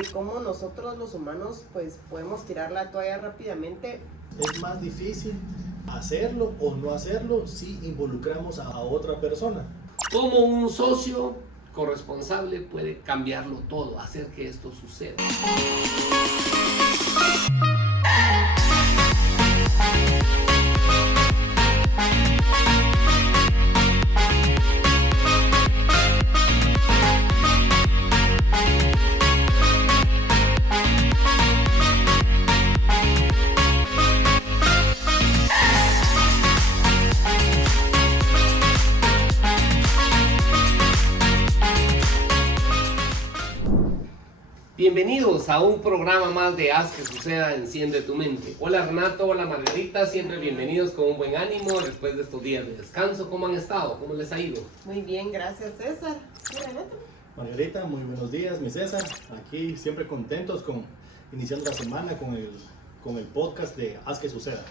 de cómo nosotros los humanos pues podemos tirar la toalla rápidamente. Es más difícil hacerlo o no hacerlo si involucramos a otra persona. Como un socio corresponsable puede cambiarlo todo, hacer que esto suceda. Bienvenidos a un programa más de Haz que Suceda, Enciende tu Mente. Hola Renato, hola Margarita, siempre bienvenidos con un buen ánimo después de estos días de descanso. ¿Cómo han estado? ¿Cómo les ha ido? Muy bien, gracias César. ¿Y Renato? Margarita, muy buenos días, mi César. Aquí siempre contentos con iniciando la semana con el podcast de Haz que Suceda.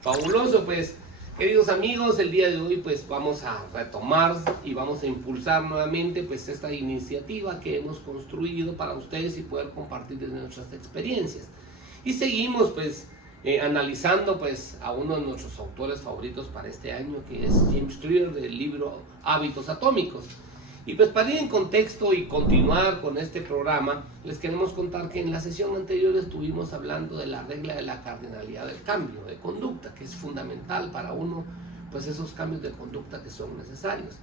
Fabuloso, pues. Queridos amigos, el día de hoy pues vamos a retomar y vamos a impulsar nuevamente pues esta iniciativa que hemos construido para ustedes y poder compartir nuestras experiencias. Y seguimos pues analizando pues a uno de nuestros autores favoritos para este año, que es James Clear, del libro Hábitos Atómicos. Y pues para ir en contexto y continuar con este programa, les queremos contar que en la sesión anterior estuvimos hablando de la regla de la cardinalidad del cambio de conducta, que es fundamental para uno, pues esos cambios de conducta que son necesarios.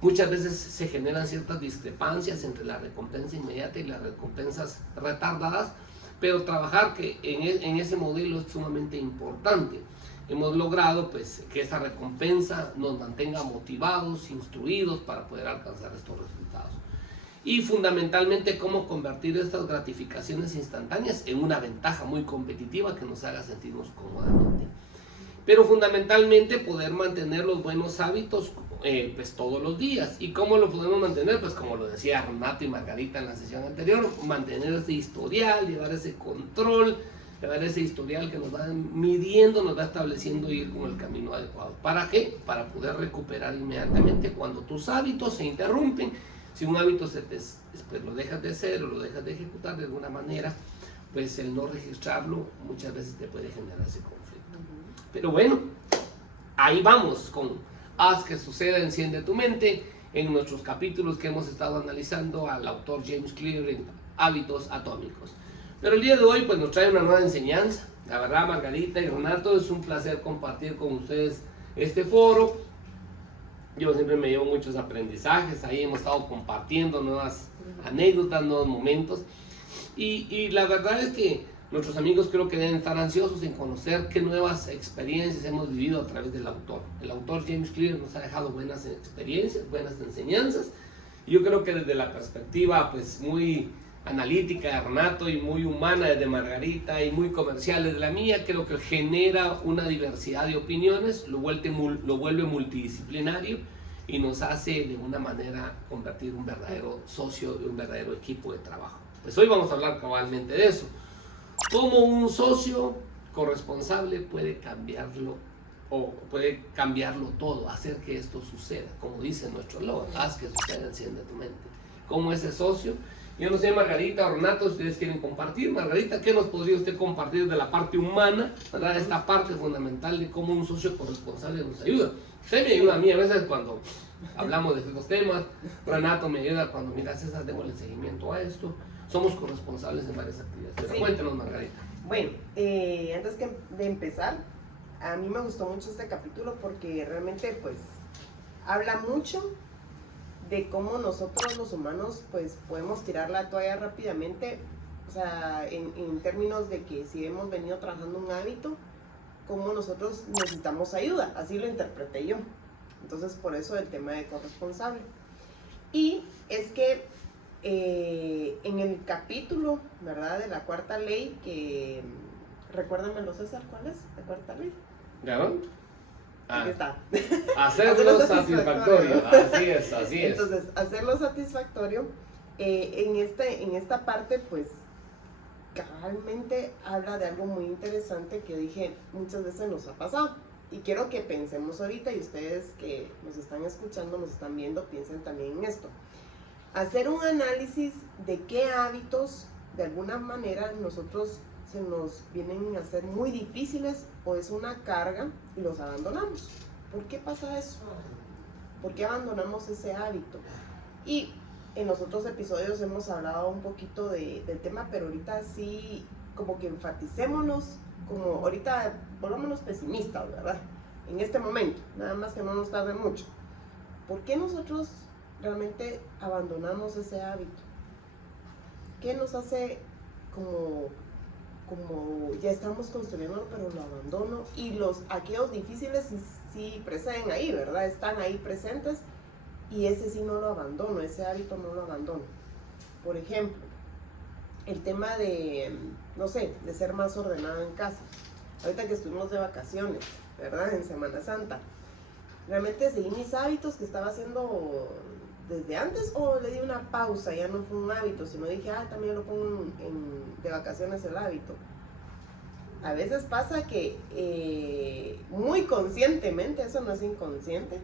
Muchas veces se generan ciertas discrepancias entre la recompensa inmediata y las recompensas retardadas, pero trabajar en ese modelo es sumamente importante. Hemos logrado pues que esta recompensa nos mantenga motivados, instruidos para poder alcanzar estos resultados. Y fundamentalmente cómo convertir estas gratificaciones instantáneas en una ventaja muy competitiva que nos haga sentirnos cómodamente. Pero fundamentalmente poder mantener los buenos hábitos pues todos los días. ¿Y cómo lo podemos mantener? Pues como lo decía Renato y Margarita en la sesión anterior, mantener ese historial, llevar ese control, llevar ese historial que nos va midiendo, nos va estableciendo ir con el camino adecuado. ¿Para qué? Para poder recuperar inmediatamente cuando tus hábitos se interrumpen. Si un hábito pues lo dejas de hacer o lo dejas de ejecutar de alguna manera, pues el no registrarlo muchas veces te puede generar ese conflicto. Pero bueno, ahí vamos con Haz que Suceda, Enciende tu Mente, en nuestros capítulos que hemos estado analizando al autor James Clear en Hábitos Atómicos. Pero el día de hoy pues nos trae una nueva enseñanza. La verdad, Margarita y Renato, es un placer compartir con ustedes este foro. Yo siempre me llevo muchos aprendizajes, ahí hemos estado compartiendo nuevas anécdotas, nuevos momentos. Y la verdad es que nuestros amigos creo que deben estar ansiosos en conocer qué nuevas experiencias hemos vivido a través del autor. El autor James Clear nos ha dejado buenas experiencias, buenas enseñanzas. Y yo creo que desde la perspectiva pues muy analítica de Renato y muy humana de Margarita y muy comercial de la mía, creo que genera una diversidad de opiniones, lo vuelve multidisciplinario y nos hace de una manera convertir un verdadero socio y un verdadero equipo de trabajo. Pues hoy vamos a hablar cabalmente de eso. Cómo un socio corresponsable puede cambiarlo o puede cambiarlo todo, hacer que esto suceda, como dice nuestro logo, haz que suceda, enciende tu mente. Como ese socio. Yo no sé, Margarita o Renato, si ustedes quieren compartir. Margarita, ¿qué nos podría usted compartir de la parte humana, ¿verdad? Esta parte fundamental de cómo un socio corresponsable nos ayuda. Usted me ayuda a mí a veces cuando hablamos de estos temas. Renato me ayuda cuando, mira, César, démosle seguimiento a esto. Somos corresponsables en varias actividades. Pero sí. Cuéntenos, Margarita. Bueno, antes de empezar, a mí me gustó mucho este capítulo porque realmente pues habla mucho de cómo nosotros los humanos pues podemos tirar la toalla rápidamente, o sea, en términos de que si hemos venido trabajando un hábito, cómo nosotros necesitamos ayuda, así lo interpreté yo. Entonces por eso el tema de corresponsable. Y es que en el capítulo, ¿verdad?, de la cuarta ley, que recuérdamelo César, ¿cuál es la cuarta ley? ¿Ya? Aquí está. Hacerlo satisfactorio. Así es. Entonces, hacerlo satisfactorio, en esta parte, pues, realmente habla de algo muy interesante que dije muchas veces nos ha pasado. Y quiero que pensemos ahorita, y ustedes que nos están escuchando, nos están viendo, piensen también en esto. Hacer un análisis de qué hábitos de alguna manera nosotros se nos vienen a ser muy difíciles o es una carga y los abandonamos. ¿Por qué pasa eso? ¿Por qué abandonamos ese hábito? Y en los otros episodios hemos hablado un poquito del tema, pero ahorita sí como que enfaticémonos, como ahorita volvámonos pesimistas, ¿verdad? En este momento, nada más que no nos tarde mucho. ¿Por qué nosotros realmente abandonamos ese hábito? ¿Qué nos hace como ya estamos construyendo, pero lo abandono? Y aquellos difíciles sí preceden ahí, ¿verdad? Están ahí presentes y ese sí no lo abandono, ese hábito no lo abandono. Por ejemplo, el tema de, no sé, de ser más ordenada en casa. Ahorita que estuvimos de vacaciones, ¿verdad? En Semana Santa. Realmente seguí mis hábitos que estaba haciendo desde antes o le di una pausa, ya no fue un hábito, sino dije, también lo pongo de vacaciones el hábito. A veces pasa que muy conscientemente, eso no es inconsciente,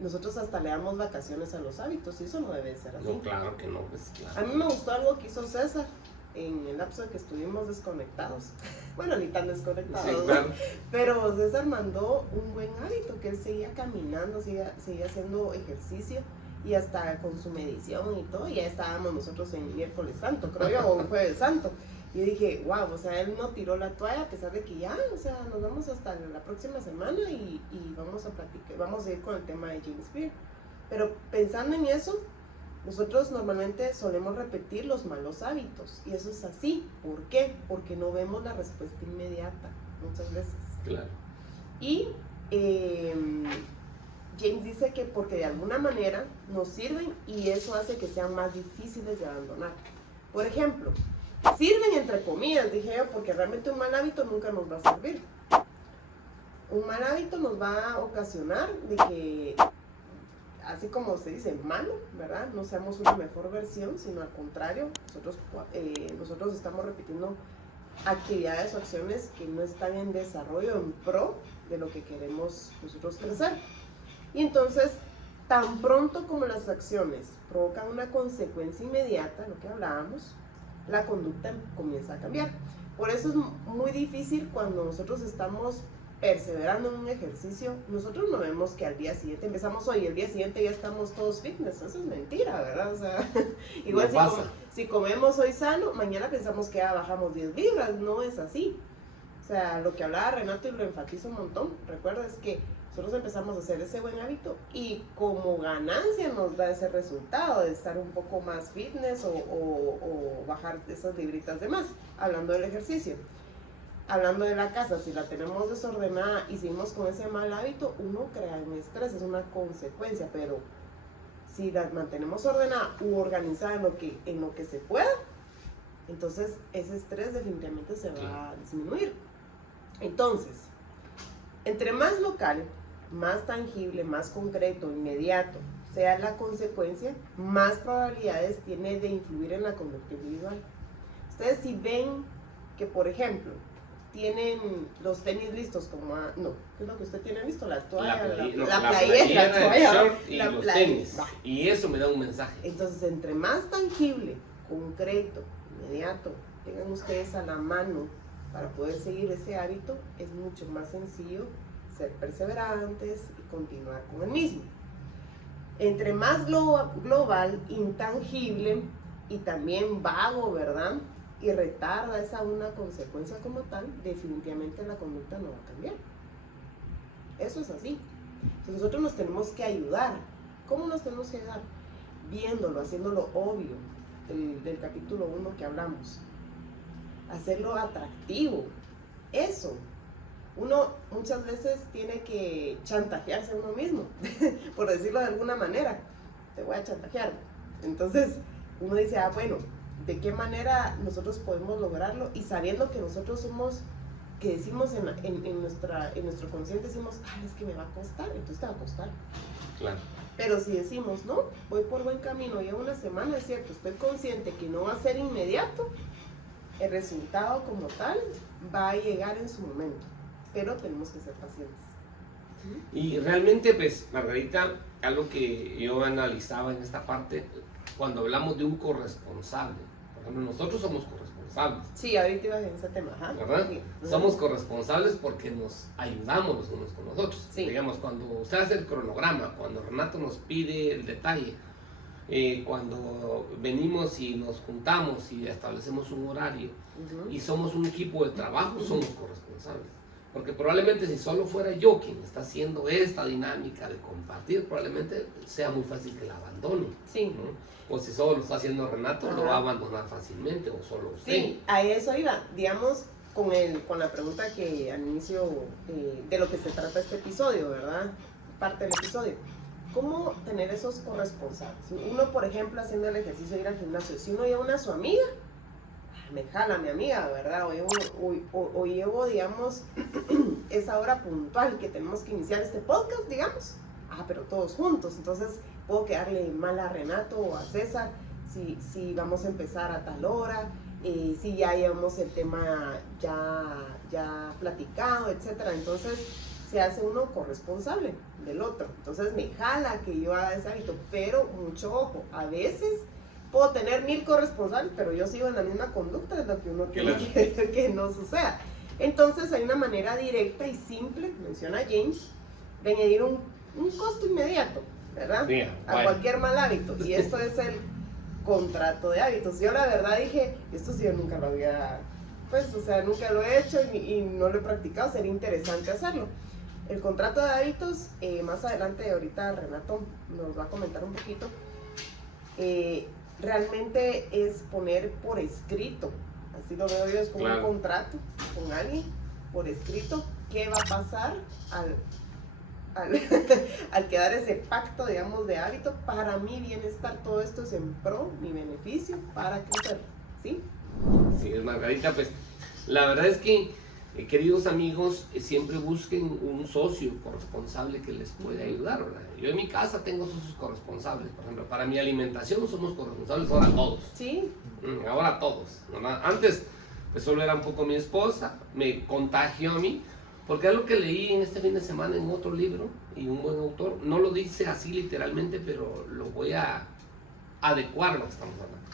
nosotros hasta le damos vacaciones a los hábitos y eso no debe ser así. No, claro que no, pues claro. A mí me gustó algo que hizo César en el lapso de que estuvimos desconectados. Bueno, ni tan desconectados, Sí, ¿no? claro. Pero César mandó un buen hábito, que él seguía caminando, seguía haciendo ejercicio y hasta con su medición y todo. Ya estábamos nosotros en miércoles santo, creo yo, o jueves santo. Y yo dije, wow, o sea, él no tiró la toalla a pesar de que ya, o sea, nos vamos hasta la próxima semana y vamos a platicar, vamos a ir con el tema de James Clear. Pero pensando en eso, nosotros normalmente solemos repetir los malos hábitos y eso es así. ¿Por qué? Porque no vemos la respuesta inmediata muchas veces. Claro. Y James dice que porque de alguna manera nos sirven y eso hace que sean más difíciles de abandonar. Por ejemplo, sirven entre comillas, dije yo, porque realmente un mal hábito nunca nos va a servir. Un mal hábito nos va a ocasionar de que, así como se dice, malo, ¿verdad? No seamos una mejor versión, sino al contrario, nosotros estamos repitiendo actividades o acciones que no están en desarrollo, en pro de lo que queremos nosotros crecer. Y entonces, tan pronto como las acciones provocan una consecuencia inmediata, lo que hablábamos, la conducta comienza a cambiar. Por eso es muy difícil cuando nosotros estamos perseverando en un ejercicio, nosotros no vemos que al día siguiente empezamos hoy y el día siguiente ya estamos todos fitness. Eso es mentira, ¿verdad? O sea, igual No si comemos hoy sano, mañana pensamos que ya bajamos 10 libras, no es así. O sea, lo que hablaba Renato y lo enfatizo un montón, recuerda, es que nosotros empezamos a hacer ese buen hábito y como ganancia nos da ese resultado de estar un poco más fitness o bajar esas libritas de más, hablando del ejercicio. Hablando de la casa, si la tenemos desordenada y seguimos con ese mal hábito, uno crea un estrés, es una consecuencia, pero si la mantenemos ordenada u organizada en lo que se pueda, entonces ese estrés definitivamente se va a disminuir. Entonces, entre más local, más tangible, más concreto, inmediato sea la consecuencia, más probabilidades tiene de influir en la conducta individual. Ustedes si ven que, por ejemplo, tienen los tenis listos como no, ¿qué es lo que usted tiene listo? La toalla, la playera, el short y los tenis. Va. Y eso me da un mensaje. Entonces, entre más tangible, concreto, inmediato, tengan ustedes a la mano para poder seguir ese hábito, es mucho más sencillo ser perseverantes y continuar con el mismo. Entre más global, intangible y también vago, ¿verdad? Y retarda esa una consecuencia como tal, definitivamente la conducta no va a cambiar. Eso es así. Entonces nosotros nos tenemos que ayudar. ¿Cómo nos tenemos que ayudar? Viéndolo, haciéndolo obvio, del capítulo 1 que hablamos. Hacerlo atractivo. Eso. Uno muchas veces tiene que chantajearse a uno mismo, por decirlo de alguna manera. Te voy a chantajear. Entonces uno dice, bueno, ¿de qué manera nosotros podemos lograrlo? Y sabiendo que nosotros somos, que decimos en nuestro consciente, decimos, es que me va a costar, entonces te va a costar. Claro. Pero si decimos, no, voy por buen camino, llevo una semana, es cierto, estoy consciente que no va a ser inmediato, el resultado como tal va a llegar en su momento, pero tenemos que ser pacientes. Y realmente, pues, Margarita, algo que yo analizaba en esta parte, cuando hablamos de un corresponsable, por ejemplo, nosotros somos corresponsables. Sí, ahorita ibas en ese tema, ajá. ¿Verdad? Sí. Somos corresponsables porque nos ayudamos los unos con los otros. Sí. Digamos, cuando usted hace el cronograma, cuando Renato nos pide el detalle, cuando venimos y nos juntamos y establecemos un horario y somos un equipo de trabajo, somos corresponsables. Porque probablemente si solo fuera yo quien está haciendo esta dinámica de compartir, probablemente sea muy fácil que la abandone. Sí. ¿no? O si solo lo está haciendo Renato, lo va a abandonar fácilmente, o solo usted. Sí, a eso iba. Digamos, con la pregunta que al inicio de lo que se trata este episodio, ¿verdad? Parte del episodio. ¿Cómo tener esos corresponsables? Uno, por ejemplo, haciendo el ejercicio de ir al gimnasio, si uno lleva a su amiga, me jala mi amiga, ¿verdad? O llevo, digamos, esa hora puntual que tenemos que iniciar este podcast, digamos. Pero todos juntos. Entonces, puedo quedarle mal a Renato o a César si vamos a empezar a tal hora, si ya llevamos el tema ya platicado, etcétera. Entonces, se hace uno corresponsable del otro. Entonces, me jala que yo haga ese hábito, pero mucho ojo, a veces puedo tener 1000 corresponsables, pero yo sigo en la misma conducta, es lo que uno quiere que no suceda. Entonces hay una manera directa y simple, menciona James, de añadir un costo inmediato, ¿verdad? Sí, a cualquier mal hábito, y esto es el contrato de hábitos. Yo la verdad dije, esto sí yo nunca lo había, pues, o sea, nunca lo he hecho y no lo he practicado, sería interesante hacerlo. El contrato de hábitos, más adelante, ahorita Renato nos va a comentar un poquito, realmente es poner por escrito, así lo veo yo, es como un contrato con alguien por escrito, qué va a pasar al quedar ese pacto, digamos, de hábito, para mi bienestar, todo esto es en pro, mi beneficio, para crecer, ¿sí? Sí, Margarita, pues la verdad es que, queridos amigos, siempre busquen un socio corresponsable que les pueda ayudar, ¿verdad? Yo en mi casa tengo socios corresponsables, por ejemplo, para mi alimentación somos corresponsables ahora todos. Sí. Ahora todos, ¿verdad? Antes, pues solo era un poco mi esposa, me contagió a mí, porque algo que leí en este fin de semana en otro libro, y un buen autor, no lo dice así literalmente, pero lo voy a adecuar a lo que estamos hablando.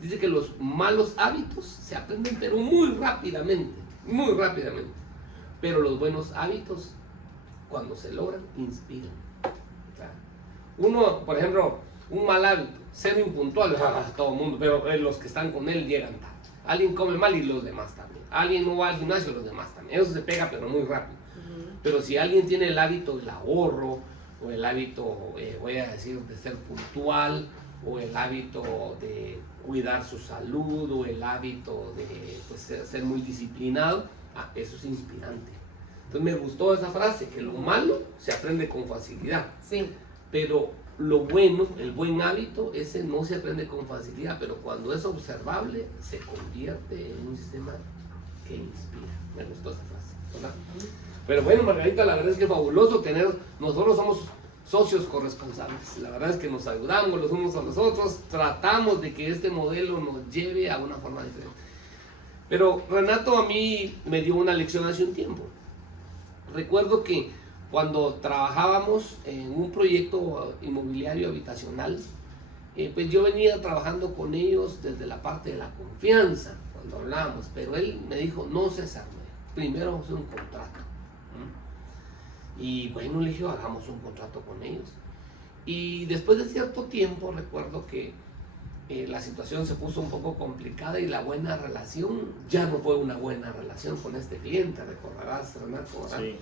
Dice que los malos hábitos se aprenden, pero muy rápidamente, pero los buenos hábitos, cuando se logran, inspiran. O sea, uno, por ejemplo, un mal hábito, ser impuntual, todo el mundo, pero los que están con él llegan tarde. Alguien come mal y los demás también. Alguien no va al gimnasio y los demás también. Eso se pega, pero muy rápido. Pero si alguien tiene el hábito del ahorro, o el hábito, voy a decir, de ser puntual, o el hábito de cuidar su salud, o el hábito de pues, ser muy disciplinado, eso es inspirante. Entonces me gustó esa frase, que lo malo se aprende con facilidad. Sí. Pero lo bueno, el buen hábito, ese no se aprende con facilidad, pero cuando es observable, se convierte en un sistema que inspira. Me gustó esa frase, ¿verdad? Pero bueno, Margarita, la verdad es que es fabuloso tener, nosotros somos socios corresponsables. La verdad es que nos ayudamos los unos a los otros, tratamos de que este modelo nos lleve a una forma diferente. Pero Renato a mí me dio una lección hace un tiempo. Recuerdo que cuando trabajábamos en un proyecto inmobiliario habitacional, pues yo venía trabajando con ellos desde la parte de la confianza, cuando hablábamos, pero él me dijo, no, César, primero vamos a hacer un contrato. Y bueno, le dije, hagamos un contrato con ellos. Y después de cierto tiempo, recuerdo que la situación se puso un poco complicada y la buena relación ya no fue una buena relación con este cliente, recordarás, Renato, ¿verdad? Sí.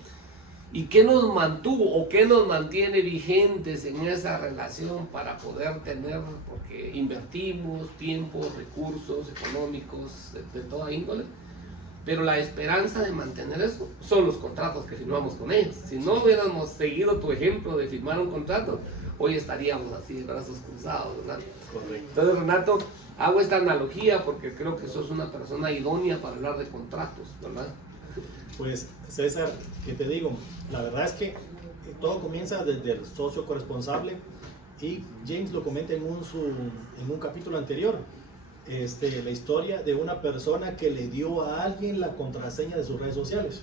¿Y qué nos mantuvo o qué nos mantiene vigentes en esa relación para poder tener, porque invertimos tiempo, recursos económicos de toda índole? Pero la esperanza de mantener eso son los contratos que firmamos con ellos. Si no hubiéramos seguido tu ejemplo de firmar un contrato, hoy estaríamos así de brazos cruzados, ¿verdad? Correcto. Entonces, Renato, hago esta analogía porque creo que sos una persona idónea para hablar de contratos, ¿verdad? Pues, César, ¿qué te digo? La verdad es que todo comienza desde el socio corresponsable y James lo comenta en un capítulo anterior. La historia de una persona que le dio a alguien la contraseña de sus redes sociales.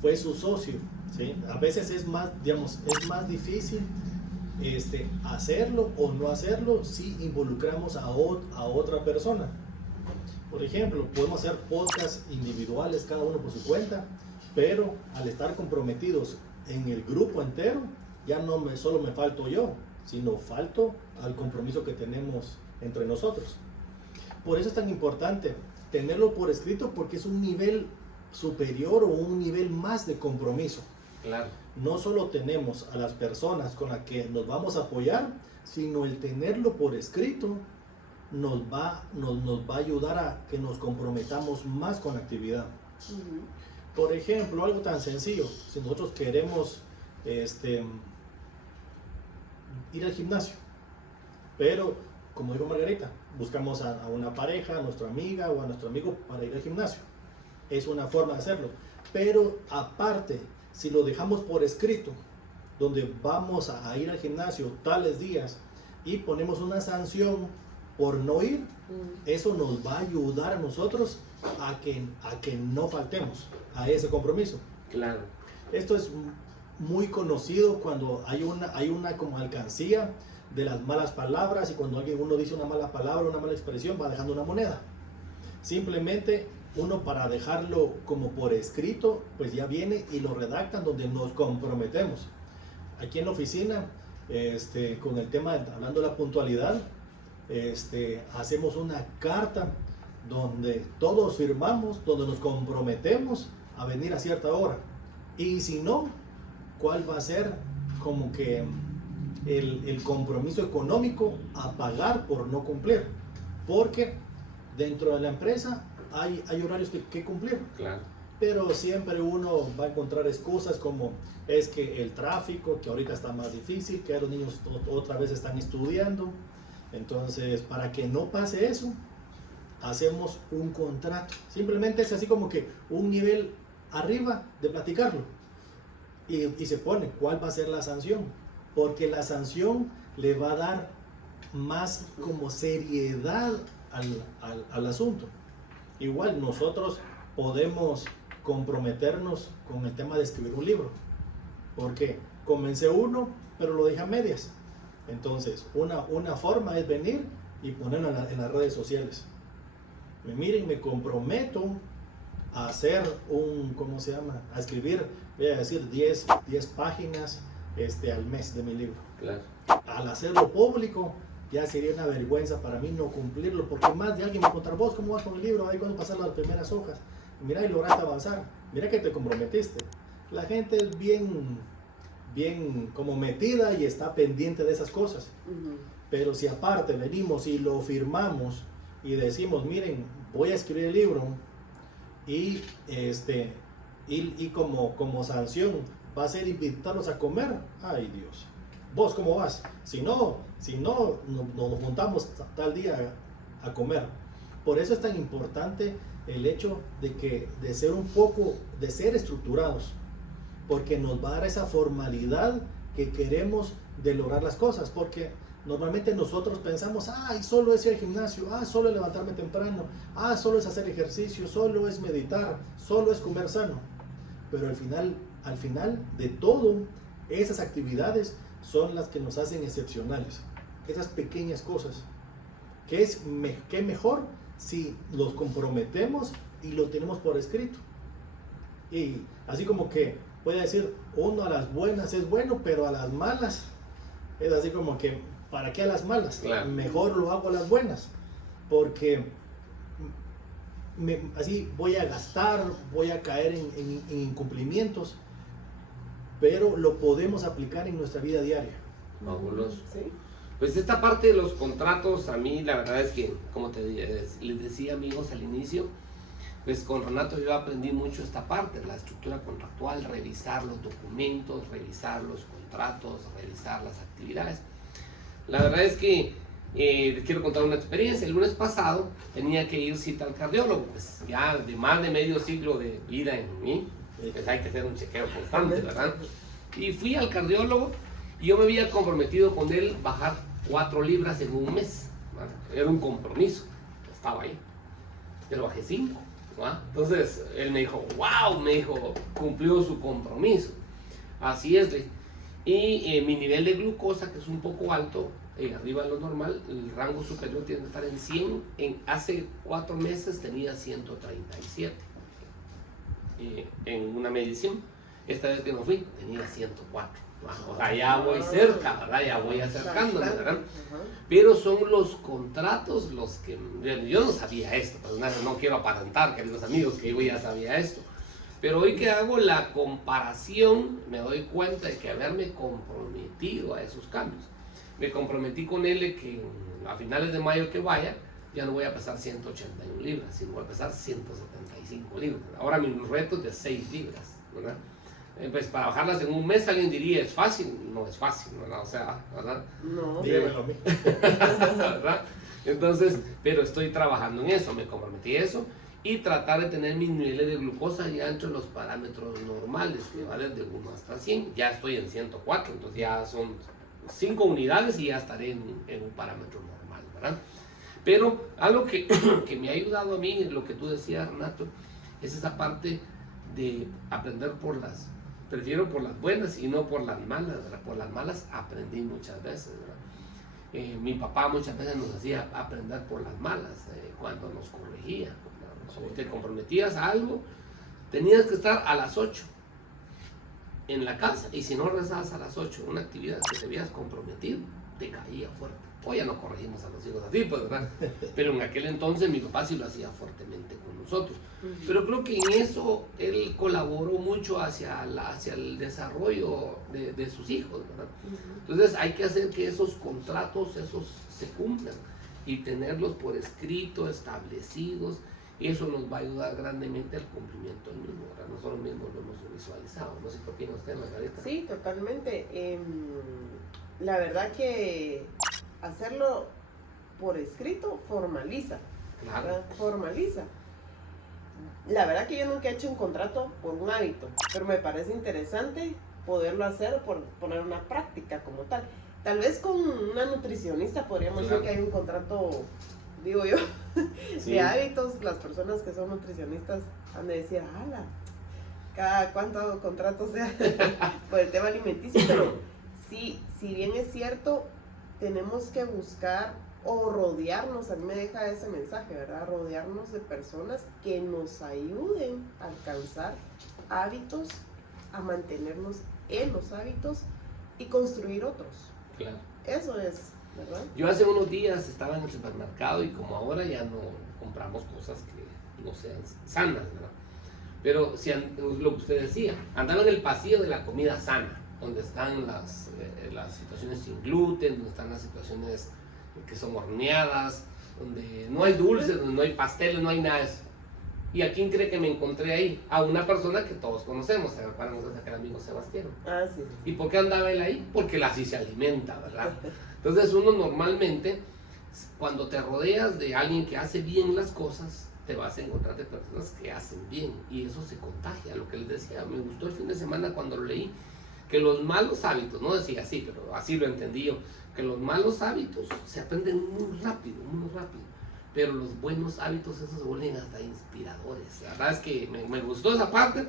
Fue su socio, ¿sí? A veces es más, digamos, es más difícil hacerlo o no hacerlo si involucramos a otra persona. Por ejemplo, podemos hacer podcasts individuales, cada uno por su cuenta, pero al estar comprometidos en el grupo entero, ya no solo me falto yo, sino falto al compromiso que tenemos entre nosotros. Por eso es tan importante tenerlo por escrito, porque es un nivel superior o un nivel más de compromiso. Claro. No solo tenemos a las personas con las que nos vamos a apoyar, sino el tenerlo por escrito nos va a ayudar a que nos comprometamos más con la actividad. Por ejemplo, algo tan sencillo, si nosotros queremos ir al gimnasio, pero como dijo Margarita, buscamos a una pareja, a nuestra amiga o a nuestro amigo para ir al gimnasio. Es una forma de hacerlo, pero aparte, si lo dejamos por escrito, donde vamos a ir al gimnasio tales días y ponemos una sanción por no ir, eso nos va a ayudar a nosotros a que no faltemos a ese compromiso. Claro. Esto es muy conocido cuando hay una como alcancía de las malas palabras, y cuando uno dice una mala palabra, una mala expresión, va dejando una moneda. Simplemente uno, para dejarlo como por escrito, pues ya viene y lo redactan donde nos comprometemos. Aquí en la oficina, con el tema, hablando de la puntualidad, hacemos una carta donde todos firmamos, donde nos comprometemos a venir a cierta hora. Y si no, ¿cuál va a ser como que el compromiso económico a pagar por no cumplir? Porque dentro de la empresa hay horarios que cumplir. Claro. Pero siempre uno va a encontrar excusas como es que el tráfico, que ahorita está más difícil, que los niños otra vez están estudiando. Entonces, para que no pase eso, hacemos un contrato. Simplemente es así como que un nivel arriba de platicarlo. Y se pone cuál va a ser la sanción. Porque la sanción le va a dar más como seriedad al asunto. Igual nosotros podemos comprometernos con el tema de escribir un libro, porque comencé uno, pero lo dejé a medias. Entonces, una forma es venir y ponerlo en las redes sociales. Miren, me comprometo a hacer a escribir, voy a decir 10 páginas al mes de mi libro. Claro. Al hacerlo público, ya sería una vergüenza para mí no cumplirlo, porque más de alguien me va a contar, vos, ¿cómo vas con el libro? Ahí cuando pasan las primeras hojas, mira, y lograste avanzar, mira que te comprometiste. La gente es bien como metida y está pendiente de esas cosas. Pero si aparte venimos y lo firmamos y decimos, miren, voy a escribir el libro y como sanción va a ser invitarlos a comer, ay Dios, ¿vos cómo vas? Si no nos juntamos tal día a comer. Por eso es tan importante el hecho de ser estructurados, porque nos va a dar esa formalidad que queremos de lograr las cosas, porque normalmente nosotros pensamos, solo es ir al gimnasio, solo es levantarme temprano, solo es hacer ejercicio, solo es meditar, solo es comer sano. Pero al final de todo, esas actividades son las que nos hacen excepcionales. Esas pequeñas cosas. ¿Qué mejor si los comprometemos y lo tenemos por escrito? Y así como que puede decir, uno a las buenas es bueno, pero a las malas es así como que, ¿para qué a las malas? Claro. Mejor lo hago a las buenas, porque así voy a gastar, voy a caer en incumplimientos, pero lo podemos aplicar en nuestra vida diaria. Fabuloso. Sí. Pues esta parte de los contratos, a mí la verdad es que, como les decía, amigos, al inicio, pues con Renato yo aprendí mucho esta parte, la estructura contractual, revisar los documentos, revisar los contratos, revisar las actividades. La verdad es que les quiero contar una experiencia. El lunes pasado tenía que ir cita al cardiólogo, pues ya de más de medio siglo de vida en mí, pues hay que hacer un chequeo constante, ¿verdad? Y fui al cardiólogo y yo me había comprometido con él bajar 4 libras en un mes, ¿verdad? Era un compromiso, estaba ahí. Yo bajé 5, ¿verdad? Entonces él me dijo, wow, cumplió su compromiso. Así es, Y mi nivel de glucosa, que es un poco alto, arriba de lo normal, el rango superior tiene que estar en 100. Hace 4 meses tenía 137 en una medición. Esta vez que no fui, tenía 104. O sea, ya voy cerca, ¿verdad? Ya voy acercándome, ¿verdad? Pero son los contratos los que... Yo no sabía esto, pues no quiero aparentar, queridos amigos, que yo ya sabía esto. Pero hoy que hago la comparación, me doy cuenta de que haberme comprometido a esos cambios. Me comprometí con él de que a finales de mayo que vaya, ya no voy a pesar 181 libras, sino voy a pesar 175 libras. Ahora mi reto es de 6 libras, ¿verdad? Pues para bajarlas en un mes alguien diría, ¿es fácil? No es fácil, ¿verdad? O sea, ¿verdad? No. Dígamelo a mí. ¿Verdad? Entonces, pero estoy trabajando en eso, me comprometí a eso y tratar de tener mis niveles de glucosa ya entre los parámetros normales, que va desde 1 hasta 100. Ya estoy en 104, entonces ya son 5 unidades y ya estaré en un parámetro normal, ¿verdad? Pero algo que me ha ayudado a mí, lo que tú decías, Renato, es esa parte de aprender prefiero por las buenas y no por las malas, ¿verdad? Por las malas aprendí muchas veces, ¿verdad? Mi papá muchas veces nos hacía aprender por las malas cuando nos corregía, ¿verdad? Si te comprometías a algo, tenías que estar a las 8 en la casa, y si no regresabas a las 8 en una actividad que te habías comprometido, te caía fuerte. Hoy ya no corregimos a los hijos así, pues, ¿verdad? Pero en aquel entonces mi papá sí lo hacía fuertemente con nosotros. Pero creo que en eso él colaboró mucho hacia el desarrollo de sus hijos, ¿verdad? Entonces hay que hacer que esos contratos, se cumplan y tenerlos por escrito, establecidos. Y eso nos va a ayudar grandemente al cumplimiento del mismo, ¿verdad? Nosotros mismos lo hemos visualizado. No sé qué opina usted, Margarita. Sí, totalmente. La verdad que hacerlo por escrito formaliza. Claro. ¿Verdad? Formaliza. La verdad que yo nunca he hecho un contrato por un hábito, pero me parece interesante poderlo hacer por poner una práctica como tal. Tal vez con una nutricionista podríamos decir que hay un contrato, digo yo, de hábitos. Las personas que son nutricionistas han de decir, ¡hala! Cada cuánto contrato sea por el tema alimenticio, pero sí, si bien es cierto, tenemos que buscar o rodearnos, a mí me deja ese mensaje, ¿verdad? Rodearnos de personas que nos ayuden a alcanzar hábitos, a mantenernos en los hábitos y construir otros. Claro. Eso es, ¿verdad? Yo hace unos días estaba en el supermercado y como ahora ya no compramos cosas que no sean sanas, ¿verdad? Pero si lo que usted decía, andaba en el pasillo de la comida sana, donde están las situaciones sin gluten, donde están las situaciones que son horneadas, donde no hay dulces, donde no hay pasteles, no hay nada de eso. ¿Y a quién cree que me encontré ahí? A una persona que todos conocemos, ¿se recuerdan ustedes aquel amigo Sebastián? Ah, sí. ¿Y por qué andaba él ahí? Porque así se alimenta, ¿verdad? Entonces uno normalmente, cuando te rodeas de alguien que hace bien las cosas, te vas a encontrar de personas que hacen bien, y eso se contagia. Lo que les decía, me gustó el fin de semana cuando lo leí, que los malos hábitos, no decía así, pero así lo entendí yo, que los malos hábitos se aprenden muy rápido, pero los buenos hábitos esos se vuelven hasta inspiradores. La verdad es que me gustó esa parte.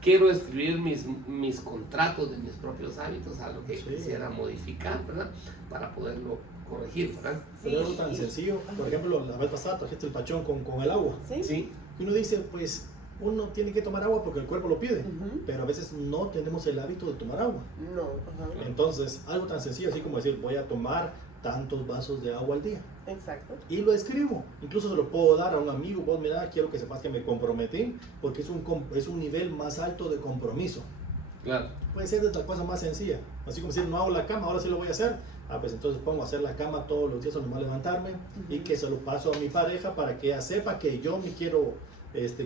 Quiero escribir mis contratos de mis propios hábitos, a lo que quisiera modificar, ¿verdad? Para poderlo corregir, ¿verdad? Pero es algo tan sencillo. Por ejemplo, la vez pasada trajiste el pachón con el agua. Sí. Y uno dice, pues, uno tiene que tomar agua porque el cuerpo lo pide, pero a veces no tenemos el hábito de tomar agua. No. Entonces, algo tan sencillo así como decir, voy a tomar tantos vasos de agua al día. Exacto. Y lo escribo. Incluso se lo puedo dar a un amigo. Vos, mira, quiero que sepas que me comprometí, porque es un nivel más alto de compromiso. Claro. Puede ser de otra cosa más sencilla. Así como decir, no hago la cama, ahora sí lo voy a hacer. Pues entonces pongo a hacer la cama todos los días, nomás levantarme, y que se lo paso a mi pareja para que ella sepa que yo me quiero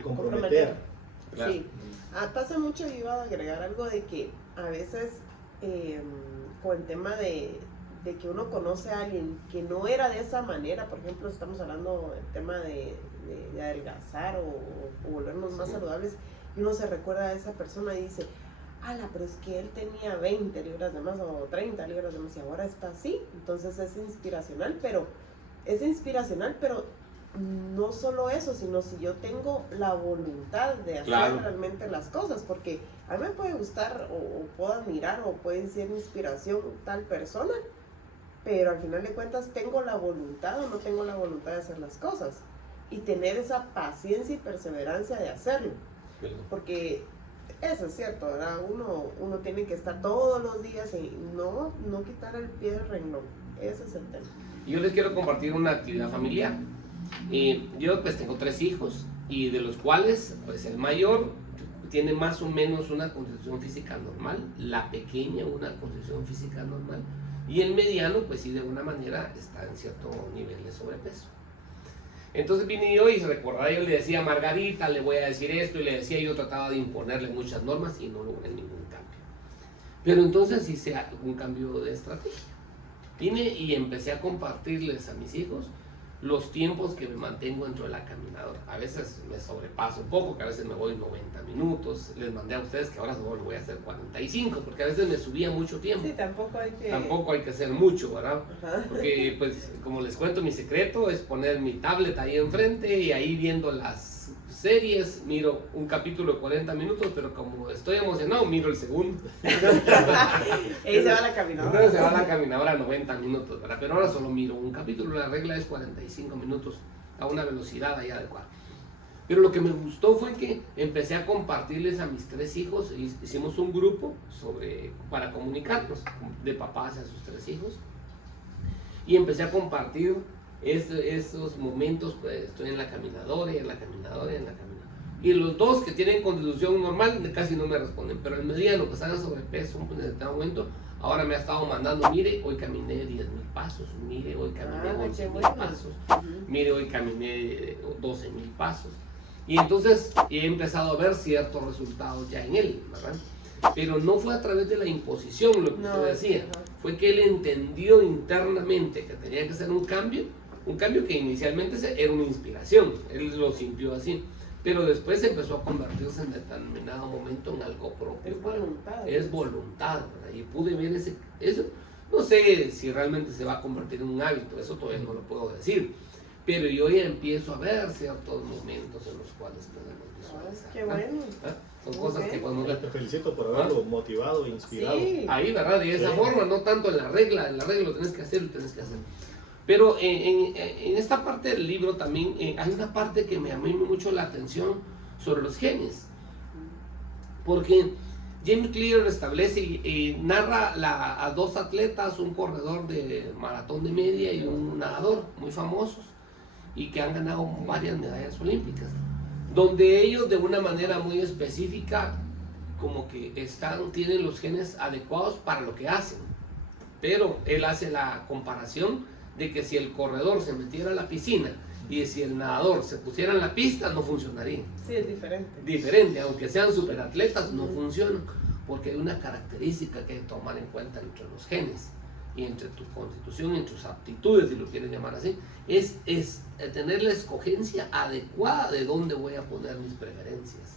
comprometer. Claro. Sí. Pasa mucho, y iba a agregar algo de que a veces con el tema de que uno conoce a alguien que no era de esa manera. Por ejemplo, estamos hablando del tema de adelgazar o volvernos más saludables, y uno se recuerda a esa persona y dice, ala, pero es que él tenía 20 libras de más o 30 libras de más y ahora está así. Entonces es inspiracional, pero no solo eso, sino si yo tengo la voluntad de hacer Claro. realmente las cosas, porque a mí me puede gustar o puedo admirar o puede ser inspiración tal persona, pero al final de cuentas tengo la voluntad o no tengo la voluntad de hacer las cosas y tener esa paciencia y perseverancia de hacerlo, porque eso es cierto, ¿verdad? Uno tiene que estar todos los días y no quitar el pie del renglón, ese es el tema. Yo les quiero compartir una actividad familiar. Yo pues tengo 3 hijos y de los cuales pues el mayor tiene más o menos una constitución física normal, la pequeña una constitución física normal y el mediano pues sí de alguna manera está en cierto nivel de sobrepeso. Entonces vine yo y recordaba, yo le decía a Margarita, le voy a decir esto y le decía, yo trataba de imponerle muchas normas y no logré ningún cambio. Pero entonces hice un cambio de estrategia. Vine y empecé a compartirles a mis hijos los tiempos que me mantengo dentro de la caminadora. A veces me sobrepaso un poco, que a veces me voy 90 minutos. Les mandé a ustedes que ahora solo voy a hacer 45, porque a veces me subía mucho tiempo. Sí, tampoco hay que hacer mucho, ¿verdad? Ajá. Porque, pues, como les cuento, mi secreto es poner mi tablet ahí enfrente y ahí viendo las series, miro un capítulo de 40 minutos, pero como estoy emocionado, miro el segundo. Ahí se va la caminadora. Entonces se va la caminadora a 90 minutos, ¿verdad? Pero ahora solo miro un capítulo, la regla es 45 minutos a una velocidad ahí adecuada. Pero lo que me gustó fue que empecé a compartirles a mis 3 hijos, hicimos un grupo para comunicarnos de papá hacia sus 3 hijos y empecé a compartir esos momentos, pues estoy en la caminadora y en la caminadora y en la caminadora. Y los 2 que tienen constitución normal casi no me responden, pero el mediano que está en sobrepeso en determinado momento, ahora me ha estado mandando, mire, hoy caminé 10,000 pasos, mire, hoy caminé 11,000 pasos, mire, hoy caminé 12,000 pasos. Y entonces he empezado a ver ciertos resultados ya en él, ¿verdad? Pero no fue a través de la imposición lo que usted decía, fue que él entendió internamente que tenía que hacer un cambio que inicialmente era una inspiración, él lo sintió así, pero después empezó a convertirse en determinado momento en algo propio. Es voluntad. Es voluntad, ¿verdad? Y pude ver eso. No sé si realmente se va a convertir en un hábito, eso todavía no lo puedo decir, pero yo ya empiezo a ver ciertos momentos en los cuales podemos visualizar. Qué bueno. Son cosas que podemos ver. Te felicito por haberlo motivado e inspirado. Sí. Ahí, ¿verdad? De esa forma, no tanto en la regla lo tenés que hacer, Pero en esta parte del libro también hay una parte que me llamó mucho la atención sobre los genes. Porque James Clear establece y narra a 2 atletas, un corredor de maratón de media y un nadador muy famosos y que han ganado varias medallas olímpicas, donde ellos de una manera muy específica como que tienen los genes adecuados para lo que hacen. Pero él hace la comparación de que si el corredor se metiera a la piscina y si el nadador se pusiera en la pista, no funcionaría. Sí, es diferente. Diferente, aunque sean superatletas, no funcionan, porque hay una característica que hay que tomar en cuenta entre los genes y entre tu constitución y tus aptitudes, si lo quieres llamar así, es tener la escogencia adecuada de dónde voy a poner mis preferencias.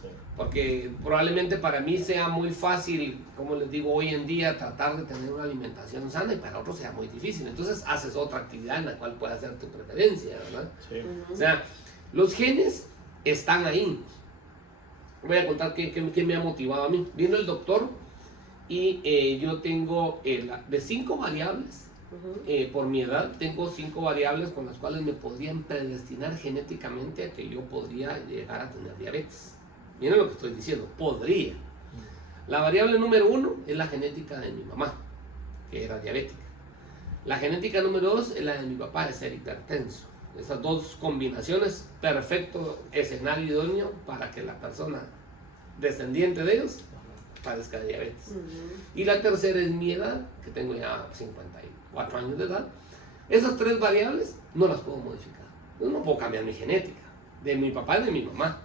Sí. Porque probablemente para mí sea muy fácil, como les digo, hoy en día tratar de tener una alimentación sana y para otros sea muy difícil. Entonces haces otra actividad en la cual pueda ser tu preferencia, ¿verdad? Sí. O sea, los genes están ahí. Voy a contar qué me ha motivado a mí. Vino el doctor y yo tengo de 5 variables. Por mi edad tengo 5 variables con las cuales me podrían predestinar genéticamente a que yo podría llegar a tener diabetes. Miren lo que estoy diciendo, podría. La variable número 1 es la genética de mi mamá, que era diabética. La genética número 2 es la de mi papá, de ser hipertenso. Esas 2 combinaciones, perfecto escenario idóneo para que la persona descendiente de ellos padezca de diabetes. Y la tercera es mi edad, que tengo ya 54 años de edad. Esas 3 variables no las puedo modificar. Yo no puedo cambiar mi genética, de mi papá y de mi mamá.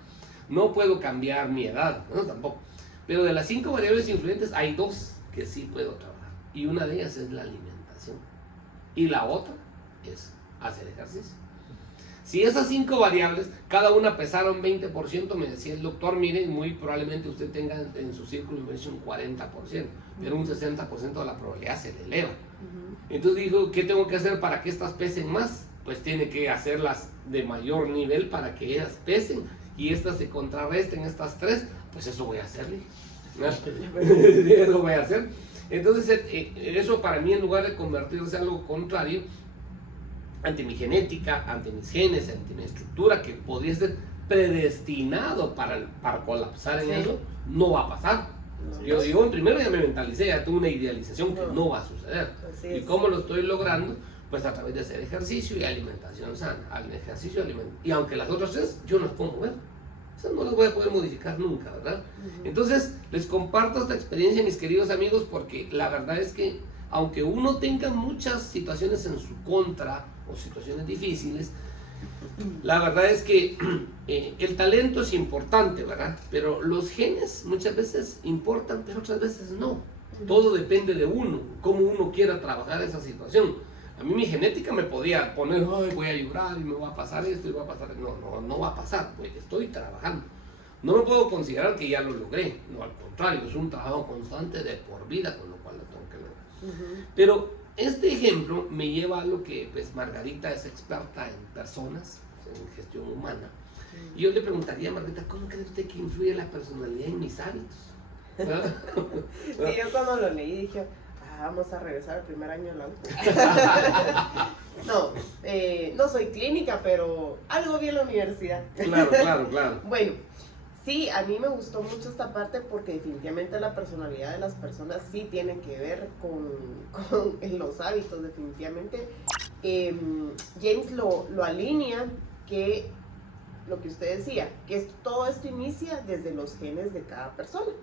No puedo cambiar mi edad, no tampoco. Pero de las 5 variables influyentes hay 2 que sí puedo trabajar. Y una de ellas es la alimentación. Y la otra es hacer ejercicio. Si esas 5 variables, cada una pesaron 20%, me decía el doctor, mire, muy probablemente usted tenga en su círculo de un 40%, pero un 60% de la probabilidad se le eleva. Entonces dijo, ¿qué tengo que hacer para que estas pesen más? pues tiene que hacerlas de mayor nivel para que ellas pesen y estas se contrarresten, estas 3, pues eso voy a hacerle. Eso voy a hacer. Entonces, eso para mí, en lugar de convertirse en algo contrario, ante mi genética, ante mis genes, ante mi estructura, que podría ser predestinado para colapsar en eso, no va a pasar. Yo primero ya me mentalicé, ya tuve una idealización que no va a suceder. ¿Y cómo lo estoy logrando? Pues a través de hacer ejercicio y alimentación sana. Y aunque las otras 3 yo no las puedo mover, esas no las voy a poder modificar nunca, ¿verdad? Entonces les comparto esta experiencia, mis queridos amigos, porque la verdad es que aunque uno tenga muchas situaciones en su contra o situaciones difíciles, la verdad es que el talento es importante, ¿verdad? Pero los genes muchas veces importan, pero otras veces no. Todo depende de uno, cómo uno quiera trabajar esa situación. A mí mi genética me podía poner, ay, voy a llorar y me va a pasar esto y va a pasar. No va a pasar, pues estoy trabajando. No me puedo considerar que ya lo logré, no, al contrario, es un trabajo constante de por vida con lo cual lo tengo que lograr. Pero este ejemplo me lleva a lo que pues Margarita es experta en personas, en gestión humana. Y yo le preguntaría a Margarita, ¿cómo cree usted que influye la personalidad en mis hábitos? Sí, yo cuando lo leí dije, vamos a regresar al primer año de la U. No soy clínica, pero algo vi en la universidad. Claro. Bueno, sí, a mí me gustó mucho esta parte porque definitivamente la personalidad de las personas sí tiene que ver con los hábitos, definitivamente. James lo alinea, que lo que usted decía, que todo esto inicia desde los genes de cada persona.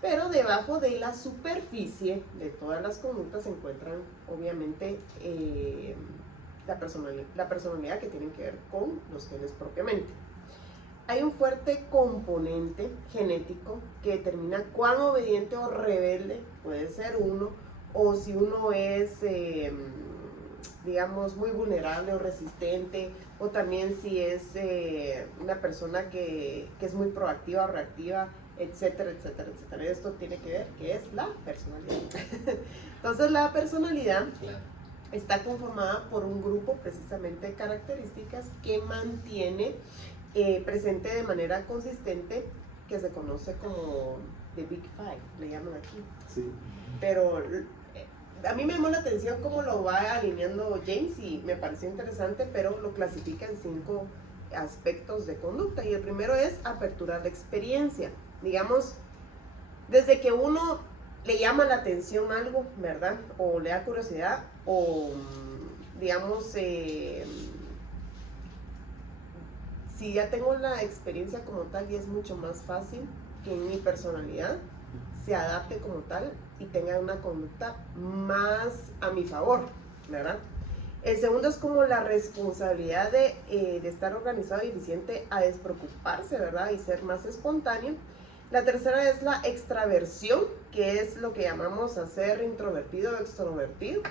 Pero debajo de la superficie de todas las conductas se encuentran obviamente la personalidad que tiene que ver con los genes propiamente. Hay un fuerte componente genético que determina cuán obediente o rebelde puede ser uno, o si uno es, digamos, muy vulnerable o resistente, o también si es una persona que es muy proactiva o reactiva, etcétera. Esto tiene que ver que es la personalidad. Entonces la personalidad está conformada por un grupo precisamente de características que mantiene presente de manera consistente, que se conoce como The Big Five, le llaman aquí. Sí. Pero a mí me llamó la atención cómo lo va alineando James y me pareció interesante, pero lo clasifica en 5 aspectos de conducta. Y el primero es apertura a la experiencia. Digamos, desde que uno le llama la atención algo, ¿verdad? O le da curiosidad, o digamos, si ya tengo la experiencia como tal, y es mucho más fácil que en mi personalidad se adapte como tal y tenga una conducta más a mi favor, ¿verdad? El segundo es como la responsabilidad de estar organizado y eficiente a despreocuparse, ¿verdad? Y ser más espontáneo. La tercera es la extraversión, que es lo que llamamos a ser introvertido o extrovertido.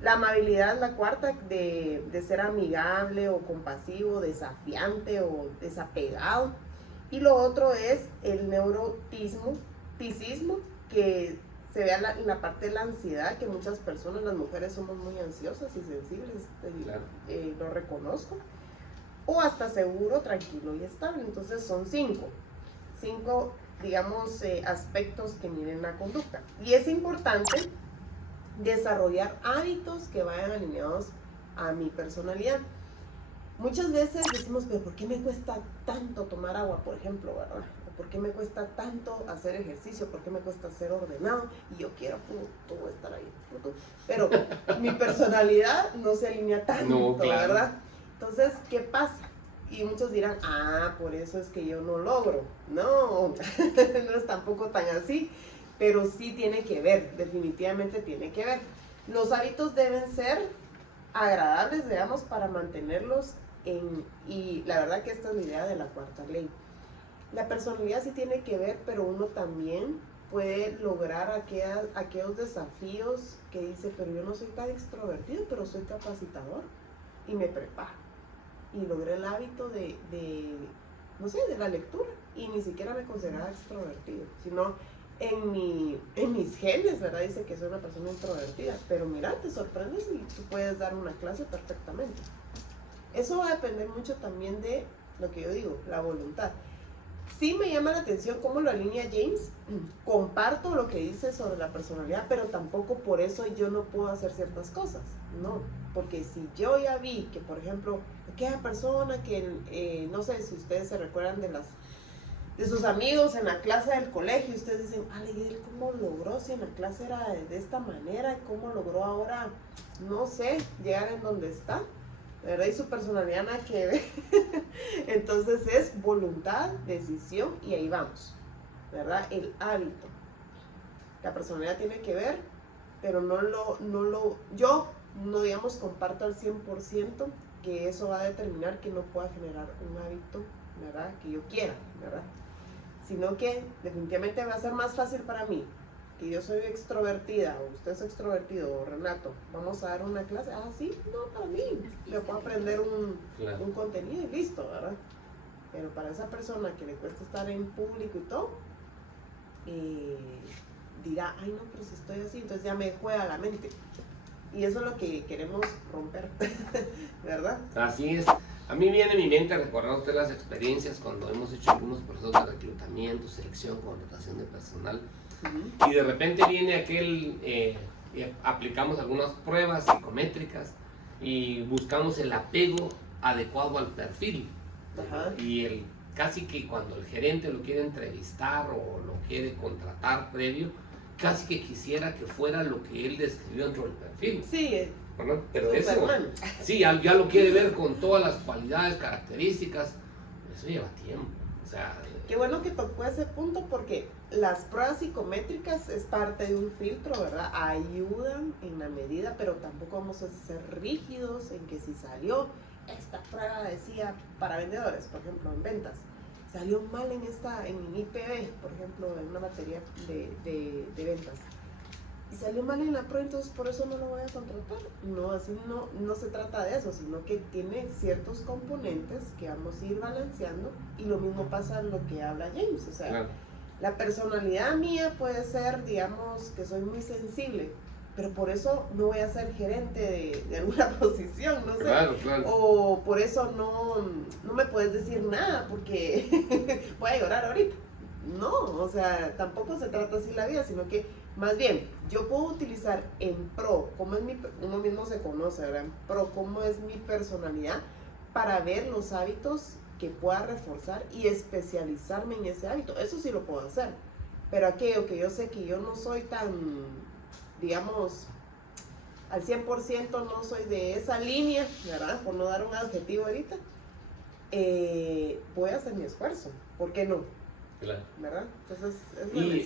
La amabilidad, la cuarta, de ser amigable o compasivo, desafiante o desapegado. Y lo otro es el neuroticismo, que se ve en la parte de la ansiedad, que muchas personas, las mujeres, somos muy ansiosas y sensibles, lo reconozco. O hasta seguro, tranquilo y estable. Entonces son 5, digamos, aspectos que miden la conducta. Y es importante desarrollar hábitos que vayan alineados a mi personalidad. Muchas veces decimos, pero ¿por qué me cuesta tanto tomar agua, por ejemplo, verdad? ¿O por qué me cuesta tanto hacer ejercicio? ¿Por qué me cuesta ser ordenado? Y yo quiero todo estar ahí. Pero mi personalidad no se alinea tanto, ¿verdad? Entonces, ¿qué pasa? Y muchos dirán, por eso es que yo no logro. No, no es tampoco tan así, pero sí tiene que ver, definitivamente tiene que ver. Los hábitos deben ser agradables, digamos, para mantenerlos y la verdad que esta es la idea de la cuarta ley. La personalidad sí tiene que ver, pero uno también puede lograr aquellos desafíos que dice, pero yo no soy tan extrovertido, pero soy capacitador y me preparo. Y logré el hábito de la lectura y ni siquiera me consideraba extrovertido, sino en mis genes, ¿verdad? Dice que soy una persona introvertida, pero mira, te sorprendes y tú puedes dar una clase perfectamente. Eso va a depender mucho también de lo que yo digo, la voluntad. Sí me llama la atención cómo lo alinea James. Comparto lo que dice sobre la personalidad, pero tampoco por eso yo no puedo hacer ciertas cosas. No, porque si yo ya vi que, por ejemplo, aquella persona que, no sé si ustedes se recuerdan de sus amigos en la clase del colegio, ustedes dicen, ¿él cómo logró? Si en la clase era de esta manera, ¿cómo logró ahora, no sé, llegar en donde está? ¿Verdad? Y su personalidad nada que ver. Entonces es voluntad, decisión y ahí vamos, ¿verdad? El hábito. La personalidad tiene que ver, pero yo no digamos comparto al 100% que eso va a determinar que no pueda generar un hábito, ¿verdad? Que yo quiera, ¿verdad? Sino que definitivamente va a ser más fácil para mí que yo soy extrovertida o usted es extrovertido o Renato, vamos a dar una clase, sí, no, para mí, le puedo aprender un contenido y listo, ¿verdad? Pero para esa persona que le cuesta estar en público y todo, dirá, no, pero si estoy así, entonces ya me juega la mente. Y eso es lo que queremos romper, ¿verdad? Así es. A mí viene a mi mente recordar usted las experiencias cuando hemos hecho algunos procesos de reclutamiento, selección, contratación de personal. Y de repente viene aplicamos algunas pruebas psicométricas y buscamos el apego adecuado al perfil. Ajá. Y casi que cuando el gerente lo quiere entrevistar o lo quiere contratar previo, casi que quisiera que fuera lo que él describió dentro del perfil. Sí, ¿no? Pero eso, sí, ya lo quiere ver con todas las cualidades, características. Eso lleva tiempo. O sea, qué bueno que tocó ese punto porque las pruebas psicométricas es parte de un filtro, ¿verdad? Ayudan en la medida, pero tampoco vamos a ser rígidos en que si salió esta prueba decía para vendedores, por ejemplo, en ventas, salió mal en IPB, por ejemplo, en una materia de ventas. Y salió mal en la prueba, entonces por eso no lo voy a contratar. No, así no se trata de eso, sino que tiene ciertos componentes que vamos a ir balanceando y lo mismo pasa en lo que habla James. O sea, claro, la personalidad mía puede ser, digamos, que soy muy sensible, pero por eso no voy a ser gerente de alguna posición, no sé. Claro. O por eso no me puedes decir nada porque voy a llorar ahorita. No, o sea, tampoco se trata así la vida, sino que más bien, yo puedo utilizar en pro, uno mismo se conoce, ¿verdad? En pro, cómo es mi personalidad para ver los hábitos que pueda reforzar y especializarme en ese hábito. Eso sí lo puedo hacer. Pero aquello que yo sé que yo no soy tan, digamos, al 100% no soy de esa línea, ¿verdad? Por no dar un adjetivo ahorita, voy a hacer mi esfuerzo. ¿Por qué no? Claro. ¿Verdad? Entonces,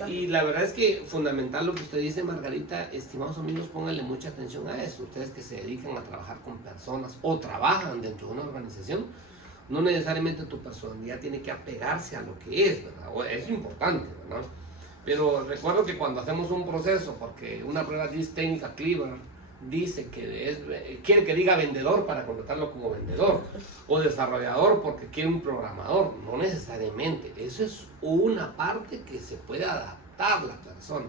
es y la verdad es que fundamental lo que usted dice, Margarita, estimados amigos, pónganle mucha atención a eso. Ustedes que se dedican a trabajar con personas o trabajan dentro de una organización, no necesariamente tu personalidad tiene que apegarse a lo que es, ¿verdad? Es importante, ¿verdad? Pero recuerdo que cuando hacemos un proceso, porque una prueba técnica Cleaver dice que quiere que diga vendedor para contratarlo como vendedor, o desarrollador porque quiere un programador. No necesariamente, eso es una parte que se puede adaptar la persona.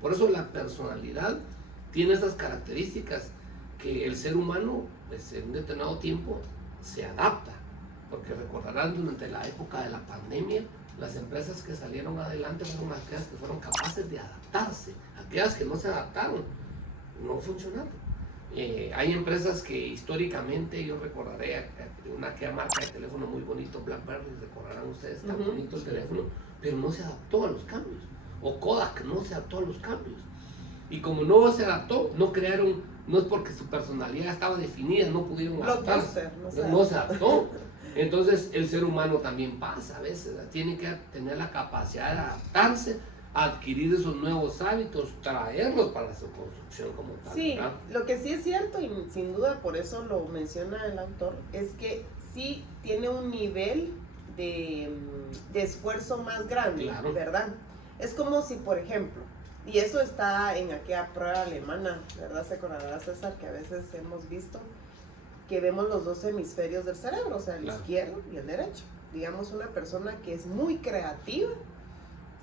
Por eso la personalidad tiene esas características que el ser humano, pues, en un determinado tiempo se adapta, porque recordarán durante la época de la pandemia, las empresas que salieron adelante fueron aquellas que fueron capaces de adaptarse. Aquellas que no se adaptaron no funcionaron. Hay empresas que históricamente, yo recordaré aquella marca de teléfono muy bonito, BlackBerry, recordarán ustedes, tan bonito el teléfono, pero no se adaptó a los cambios. O Kodak no se adaptó a los cambios. Y como no se adaptó, no es porque su personalidad estaba definida, no pudieron adaptarse. No se adaptó. Entonces el ser humano también pasa a veces, tiene que tener la capacidad de adaptarse, adquirir esos nuevos hábitos, traerlos para su construcción como tal. Sí, ¿verdad? Lo que sí es cierto, y sin duda por eso lo menciona el autor, es que sí tiene un nivel de esfuerzo más grande, claro, ¿verdad? Es como si, por ejemplo, y eso está en aquella prueba alemana, ¿verdad? Se acordará, César, que a veces hemos visto que vemos los dos hemisferios del cerebro, o sea, el izquierdo y el derecho. Digamos, una persona que es muy creativa,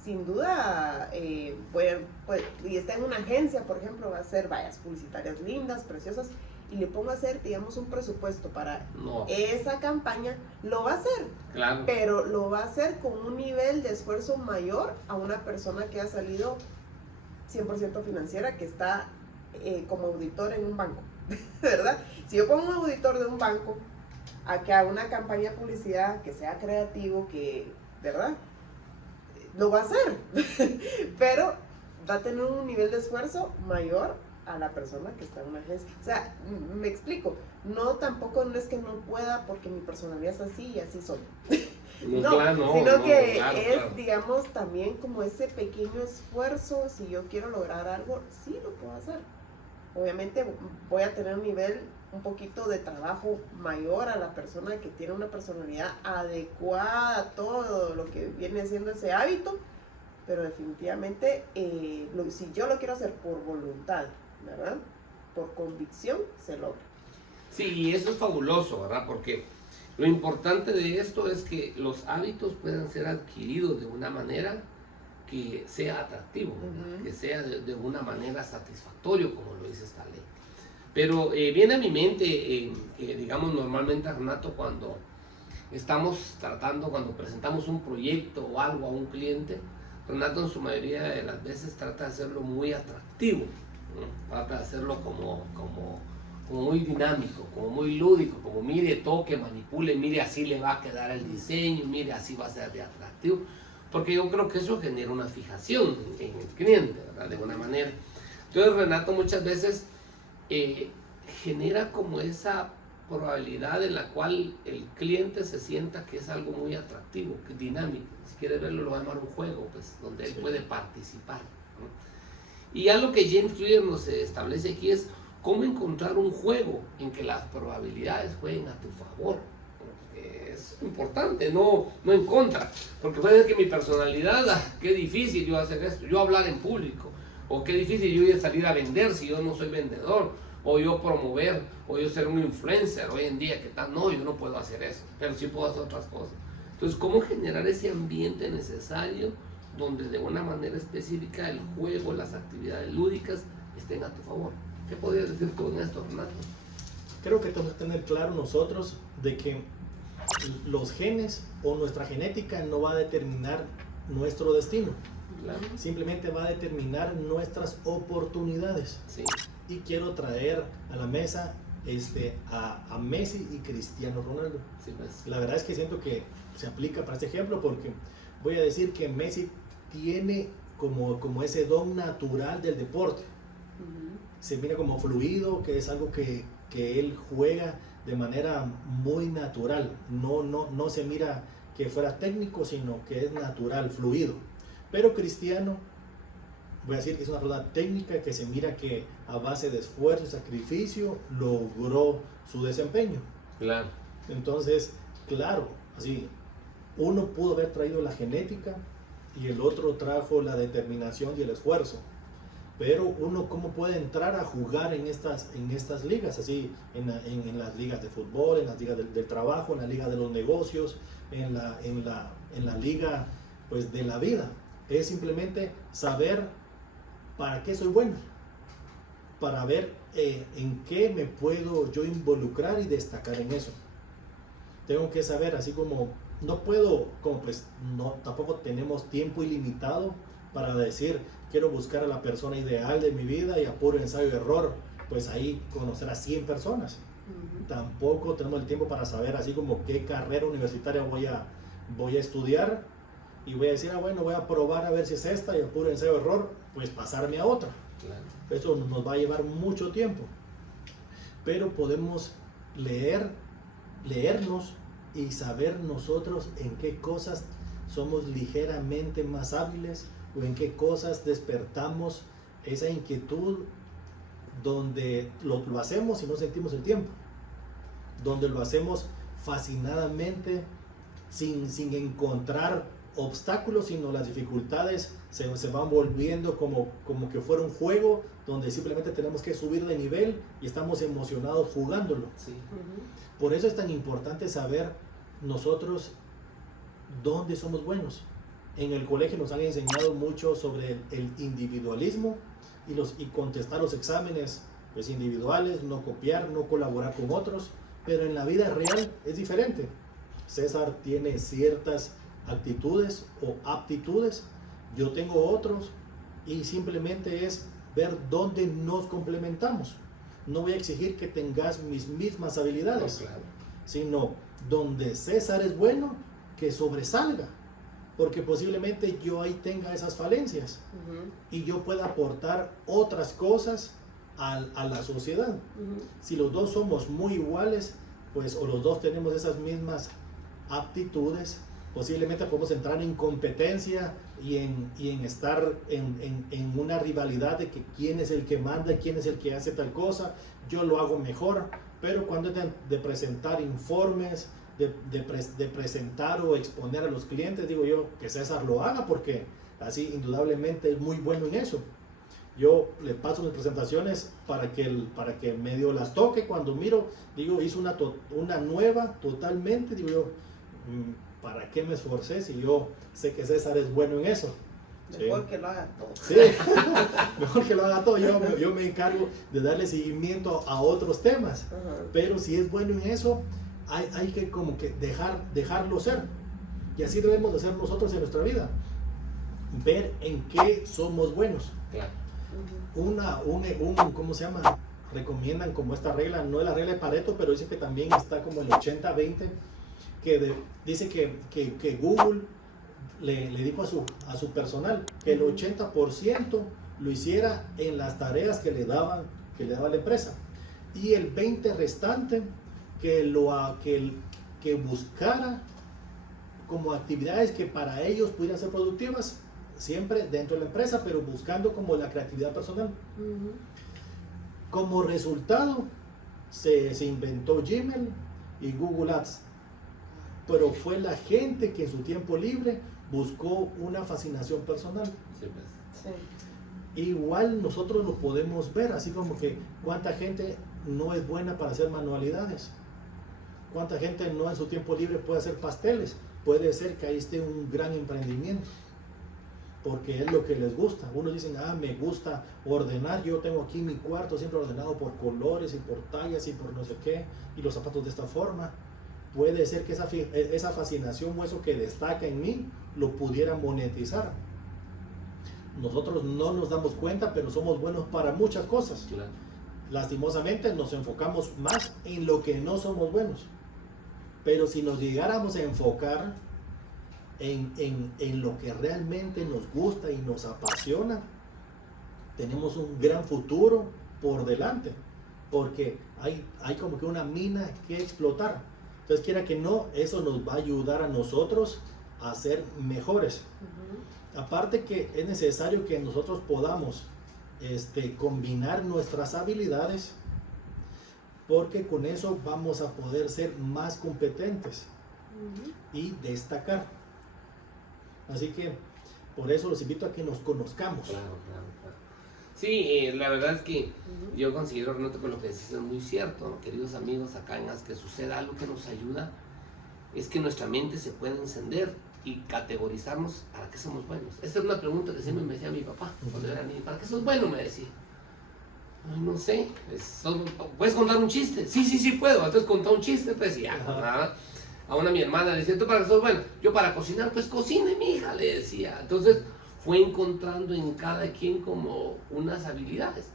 sin duda, y está en una agencia, por ejemplo, va a hacer vallas publicitarias lindas, preciosas, y le pongo a hacer, digamos, un presupuesto para esa campaña, lo va a hacer, Claro. pero lo va a hacer con un nivel de esfuerzo mayor a una persona que ha salido 100% financiera, que está como auditor en un banco, ¿verdad? Si yo pongo un auditor de un banco a que haga una campaña de publicidad, que sea creativo, que, ¿verdad? Lo va a hacer, pero va a tener un nivel de esfuerzo mayor a la persona que está en una agencia. O sea, me explico, tampoco es que no pueda porque mi personalidad es así y así soy. Sino que es, digamos, también como ese pequeño esfuerzo, si yo quiero lograr algo, sí lo puedo hacer. Obviamente voy a tener un nivel, un poquito de trabajo mayor a la persona que tiene una personalidad adecuada a todo lo que viene siendo ese hábito, pero definitivamente si yo lo quiero hacer por voluntad, ¿verdad? Por convicción, se logra. Sí, y eso es fabuloso, ¿verdad? Porque lo importante de esto es que los hábitos puedan ser adquiridos de una manera que sea atractivo, que sea de una manera satisfactorio, como lo dice esta ley. Pero viene a mi mente, digamos, normalmente, Renato, cuando cuando presentamos un proyecto o algo a un cliente, Renato en su mayoría de las veces trata de hacerlo muy atractivo, ¿no? Trata de hacerlo como muy dinámico, como muy lúdico, como mire, toque, manipule, mire, así le va a quedar el diseño, mire, así va a ser de atractivo, porque yo creo que eso genera una fijación en el cliente, ¿verdad? De una manera. Entonces Renato muchas veces genera como esa probabilidad en la cual el cliente se sienta que es algo muy atractivo, que es dinámico. Si quiere verlo, lo va a llamar un juego, pues, donde él puede participar, ¿no? Y algo que James Clear nos establece aquí es cómo encontrar un juego en que las probabilidades jueguen a tu favor. Es importante, no en contra, porque puede ser que mi personalidad, qué difícil yo hacer esto, yo hablar en público, o qué difícil yo salir a vender si yo no soy vendedor, o yo promover, o yo ser un influencer hoy en día, que tal, no, yo no puedo hacer eso, pero sí puedo hacer otras cosas. Entonces, ¿cómo generar ese ambiente necesario donde de una manera específica el juego, las actividades lúdicas estén a tu favor? ¿Qué podrías decir tú en esto, Renato? Creo que tenemos que tener claro nosotros de que los genes o nuestra genética no va a determinar nuestro destino. Claro. Simplemente va a determinar nuestras oportunidades. Sí. Y quiero traer a la mesa a Messi y Cristiano Ronaldo. Sí, pues. La verdad es que siento que se aplica para este ejemplo porque voy a decir que Messi tiene como ese don natural del deporte. Se mira como fluido, que es algo que él juega de manera muy natural. No se mira que fuera técnico, sino que es natural, fluido. Pero Cristiano, voy a decir que es una persona técnica que se mira que a base de esfuerzo y sacrificio logró su desempeño. Claro. Entonces, claro, así, uno pudo haber traído la genética y el otro trajo la determinación y el esfuerzo. Pero uno, ¿cómo puede entrar a jugar en estas ligas? Así, en las ligas de fútbol, en las ligas del trabajo, en la liga de los negocios, en la liga, pues, de la vida. Es simplemente saber para qué soy bueno, para ver en qué me puedo yo involucrar y destacar en eso. Tengo que saber, así como no puedo, como pues tampoco tenemos tiempo ilimitado para decir, quiero buscar a la persona ideal de mi vida y a puro ensayo y error, pues ahí conocer a 100 personas. Tampoco tenemos el tiempo para saber así como qué carrera universitaria voy a estudiar y voy a decir, bueno, voy a probar a ver si es esta y a puro ensayo y error, pues pasarme a otra. Claro. Eso nos va a llevar mucho tiempo. Pero podemos leernos y saber nosotros en qué cosas somos ligeramente más hábiles o en qué cosas despertamos esa inquietud donde lo hacemos y no sentimos el tiempo, donde lo hacemos fascinadamente sin encontrar obstáculos, sino las dificultades se van volviendo como que fuera un juego donde simplemente tenemos que subir de nivel y estamos emocionados jugándolo. Sí. Por eso es tan importante saber nosotros dónde somos buenos, en el colegio nos han enseñado mucho sobre el individualismo y contestar los exámenes pues, individuales, no copiar, no colaborar con otros, pero en la vida real es diferente. César tiene ciertas actitudes o aptitudes, yo tengo otros, y simplemente es ver dónde nos complementamos. No voy a exigir que tengas mis mismas habilidades, No, claro. sino donde César es bueno, que sobresalga, porque posiblemente yo ahí tenga esas falencias y yo pueda aportar otras cosas a la sociedad. Si los dos somos muy iguales, pues o los dos tenemos esas mismas aptitudes, posiblemente podemos entrar en competencia y en estar en una rivalidad de que quién es el que manda, quién es el que hace tal cosa, yo lo hago mejor, pero cuando es de presentar informes, de presentar o exponer a los clientes, digo yo que César lo haga porque así indudablemente es muy bueno en eso. Yo le paso mis presentaciones para que medio las toque, cuando miro, digo, hizo una nueva totalmente, digo yo, ¿para qué me esforcé si yo sé que César es bueno en eso? Mejor que lo haga todo. Sí, mejor que lo haga todo. Yo me encargo de darle seguimiento a otros temas. Pero si es bueno en eso, hay que como que dejarlo ser. Y así debemos de ser nosotros en nuestra vida. Ver en qué somos buenos. Claro. ¿Cómo se llama? Recomiendan como esta regla, no es la regla de Pareto, pero dice que también está como el 80-20, dice que Google le dijo a su personal que el 80% lo hiciera en las tareas que le daba la empresa, y el 20% restante que buscara como actividades que para ellos pudieran ser productivas, siempre dentro de la empresa, pero buscando como la creatividad personal. Como resultado se inventó Gmail y Google Ads, pero fue la gente que en su tiempo libre buscó una fascinación personal. Sí, pues. Sí. Igual nosotros lo podemos ver, así como que cuánta gente no es buena para hacer manualidades, cuánta gente no en su tiempo libre puede hacer pasteles. Puede ser que ahí esté un gran emprendimiento, porque es lo que les gusta. Unos dicen, me gusta ordenar, yo tengo aquí mi cuarto siempre ordenado por colores y por tallas y por no sé qué, y los zapatos de esta forma. Puede ser que esa fascinación o eso que destaca en mí lo pudiera monetizar. Nosotros no nos damos cuenta, pero somos buenos para muchas cosas. Claro. Lastimosamente nos enfocamos más en lo que no somos buenos. Pero si nos llegáramos a enfocar en lo que realmente nos gusta y nos apasiona, tenemos un gran futuro por delante, porque hay como que una mina que explotar. Entonces, quiera que no, eso nos va a ayudar a nosotros a ser mejores. Aparte que es necesario que nosotros podamos combinar nuestras habilidades, porque con eso vamos a poder ser más competentes y destacar. Así que por eso los invito a que nos conozcamos. Claro. Sí, la verdad es que yo considero, Renato, que lo que decís es muy cierto, ¿no? Queridos amigos, acá en Haz que Suceda, algo que nos ayuda es que nuestra mente se pueda encender y categorizarnos para qué somos buenos. Esa es una pregunta que siempre me decía mi papá cuando era niño. ¿Para qué sos bueno? Me decía. Ay, no sé, ¿puedes contar un chiste? Sí puedo. Entonces contó un chiste, pues ya, nada. A mi hermana le decía, ¿tú para qué sos bueno? Yo para cocinar, pues cocine, mi hija, le decía. Entonces fue encontrando en cada quien como unas habilidades.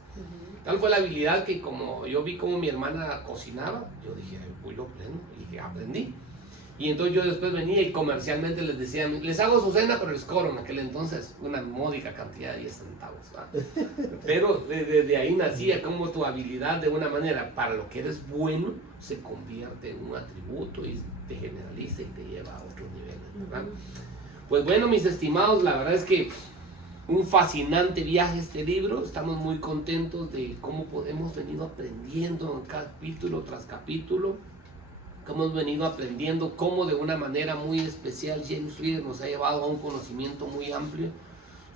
Tal fue la habilidad que como yo vi como mi hermana cocinaba, yo dije, pues yo aprendo, y dije, aprendí. Y entonces yo después venía y comercialmente les decía, les hago su cena, pero les cobro en aquel entonces una módica cantidad de 10 centavos. Pero desde ahí nacía como tu habilidad de una manera, para lo que eres bueno, se convierte en un atributo y te generaliza y te lleva a otros niveles, ¿verdad? Pues bueno, mis estimados, la verdad es que un fascinante viaje este libro. Estamos muy contentos de cómo hemos venido aprendiendo en capítulo tras capítulo. Cómo hemos venido aprendiendo cómo de una manera muy especial James Clear nos ha llevado a un conocimiento muy amplio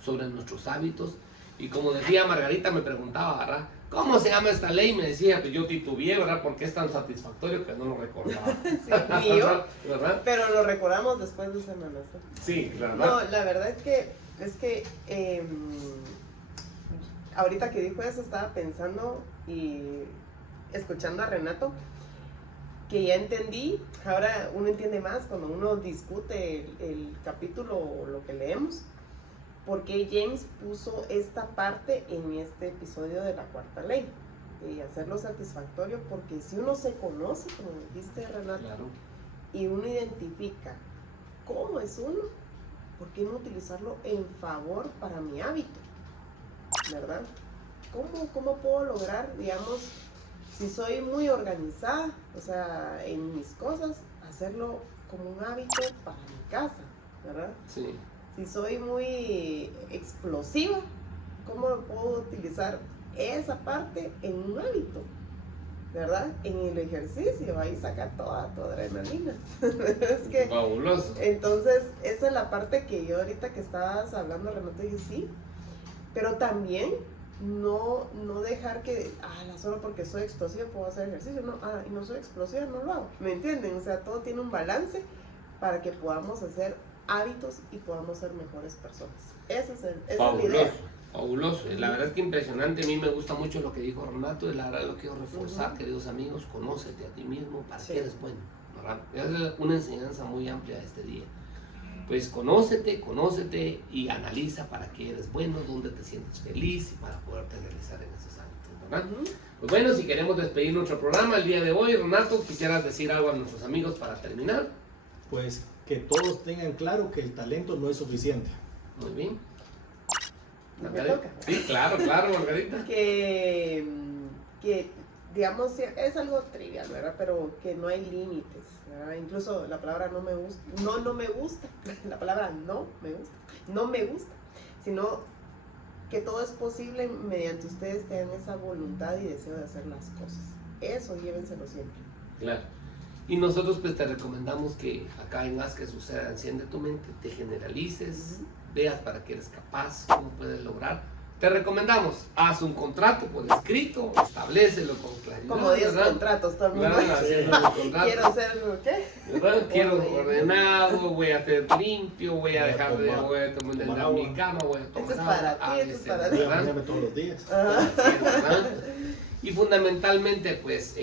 sobre nuestros hábitos. Y como decía Margarita, me preguntaba, ¿verdad? ¿cómo se llama esta ley? Me decía, pues yo titubeé, ¿verdad? Porque es tan satisfactorio que no lo recordaba. Sí, y yo, ¿Verdad? pero lo recordamos después de Semana Santa. Sí, ¿verdad? No, la verdad es que ahorita que dijo eso estaba pensando y escuchando a Renato, que ya entendí, ahora uno entiende más cuando uno discute el capítulo o lo que leemos, porque James puso esta parte en este episodio de la cuarta ley, y hacerlo satisfactorio, porque si uno se conoce, como dijiste, Renato, Claro. y uno identifica cómo es uno, ¿por qué no utilizarlo en favor para mi hábito? ¿Verdad? ¿Cómo puedo lograr, digamos, si soy muy organizada, o sea, en mis cosas, hacerlo como un hábito para mi casa, ¿verdad? Sí. Si soy muy explosiva, ¿cómo puedo utilizar esa parte en un hábito? ¿Verdad? En el ejercicio, ahí saca toda tu adrenalina. Es que, Fabuloso. entonces, esa es la parte que yo ahorita que estabas hablando, Renato, dije sí, pero también no dejar que, solo porque soy explosiva puedo hacer ejercicio, no, y no soy explosiva, no lo hago, ¿me entienden? O sea, todo tiene un balance para que podamos hacer hábitos y podamos ser mejores personas. Esa es la idea. Fabuloso, fabuloso. La verdad es que impresionante. A mí me gusta mucho lo que dijo Renato y la verdad lo quiero reforzar, queridos amigos. Conócete a ti mismo para que eres bueno, ¿verdad? Es una enseñanza muy amplia de este día. Pues conócete y analiza para qué eres bueno, dónde te sientes feliz y para poderte realizar en esos hábitos, ¿verdad? Pues bueno, si queremos despedir nuestro programa el día de hoy, Renato, ¿quisieras decir algo a nuestros amigos para terminar? Pues que todos tengan claro que el talento no es suficiente. Muy bien. Me Margarita. toca. Sí, claro, Margarita. Que digamos, es algo trivial, ¿verdad? Pero que no hay límites, ¿verdad? Incluso la palabra no me gusta, la palabra no me gusta, sino que todo es posible mediante ustedes tengan esa voluntad y deseo de hacer las cosas. Eso llévenselo siempre. Claro. Y nosotros pues te recomendamos que acá en Haz que Suceda, enciende tu mente, te generalices, veas para qué eres capaz, cómo puedes lograr. Te recomendamos, haz un contrato por escrito, establécelo con claridad. Como 10 ¿verdad? contratos, todo el mundo. Claro, haciendo un contrato. Quiero ser, ¿qué? ¿Verdad? Quiero ordenado, voy a ser limpio, voy a dejar de tomar mi agua. cama, voy a tomar Esto es para agua, ti, esto es para ti. Voy a ¿verdad? bañarme todos los días. Así es, ¿verdad? Y fundamentalmente, pues,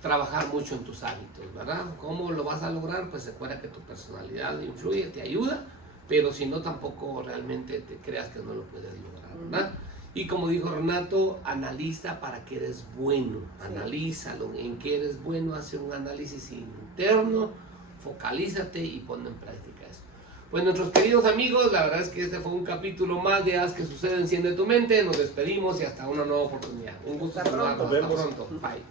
trabajar mucho en tus hábitos, ¿verdad? ¿Cómo lo vas a lograr? Pues recuerda que tu personalidad influye, te ayuda, pero si no, tampoco realmente te creas que no lo puedes lograr, ¿verdad? Y como dijo Renato, analiza para qué eres bueno, analízalo, en qué eres bueno, hace un análisis interno, focalízate y pon en práctica eso. Pues nuestros queridos amigos, la verdad es que este fue un capítulo más de Haz que Suceda, enciende tu mente, nos despedimos y hasta una nueva oportunidad. Un gusto Hasta saludarlos, pronto. hasta Nos vemos. pronto, bye.